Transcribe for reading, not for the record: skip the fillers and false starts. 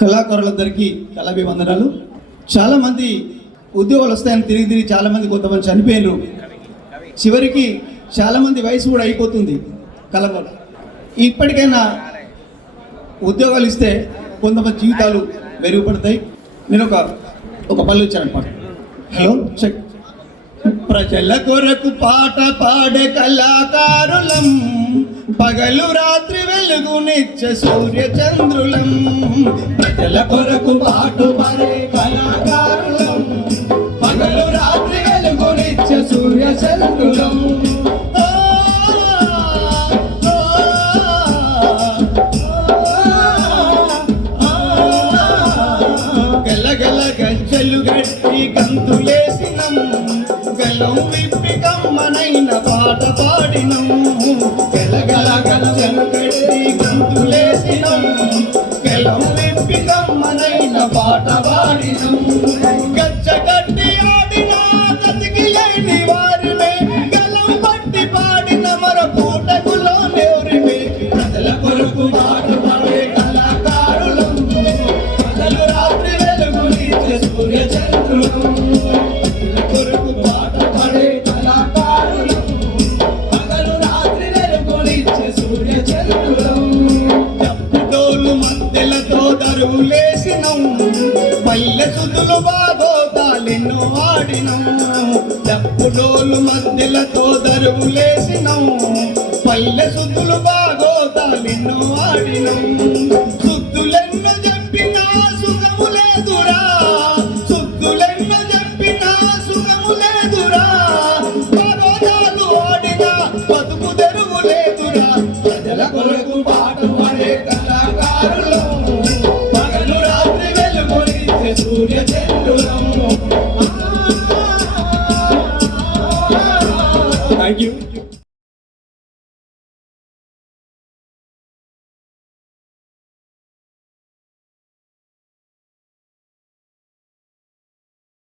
కళాకారులందరికీ కళాభివందనాలు. చాలామంది ఉద్యోగాలు వస్తాయని తిరిగి చాలామంది కొంతమంది చనిపోయారు. చివరికి చాలామంది వయసు కూడా అయిపోతుంది. కళాకారు ఇప్పటికైనా ఉద్యోగాలు ఇస్తే కొంతమంది జీవితాలు మెరుగుపడతాయి. నేను ఒక పళ్ళు ఇచ్చాను. Hello check. ప్రజల కొరకు పాట పాడే కళాకారులం, పగలు రాత్రి వెలుగునిచ్చే సూర్య చంద్రులం. ప్రజల కొరకు పాట పాడే కళాకారులం, పగలు రాత్రి వెలుగునిచ్చే సూర్య చంద్రులం. గలగల గజ్జలు గట్టి గంతులేసినం, గలం విప్పి కమ్మనైన పాట పాడినం. గలగల గజ్జలు గట్టి గంతులేసినం, గలం విప్పి కమ్మనైన పాట పాడినం. గజ్జ గట్టి ఆడిన గతికి లేని వారిమే, గలం పట్టి పాడిన మర పూటకులో నేరిమే. ప్రజల కొరకు పాట పాడే కళాకారులం, పగలు రాత్రి వెలుగునిచ్చే సూర్య చంద్రులం. కొరకు పాట పాడే కళాకారులం, పగలు రాత్రి వెలుగునిచ్చే సూర్య చంద్రులం. డప్పుడోలు మద్దెలతో దరువులేసినం, పల్లె సుదులు బాగోతాలెన్నో ఆడినం. డప్పుడోలు మద్దెలతో దరువులేసినం, పల్లె సుదులు బాగోతాలెన్నో ఆడినం. సుద్దులెన్నో చెప్పినా సుఖము లేదురా, సుద్దులెన్నో చెప్పినా సుఖము లేదురా. పర్వతాలు ఆడినా బతుకు తెరువు లేదురా. ప్రజల కొరకు పాట పాడే కళాకారులం, పగలు రాత్రి వెలుగునిచ్చే సూర్య చంద్రులం. Thank you.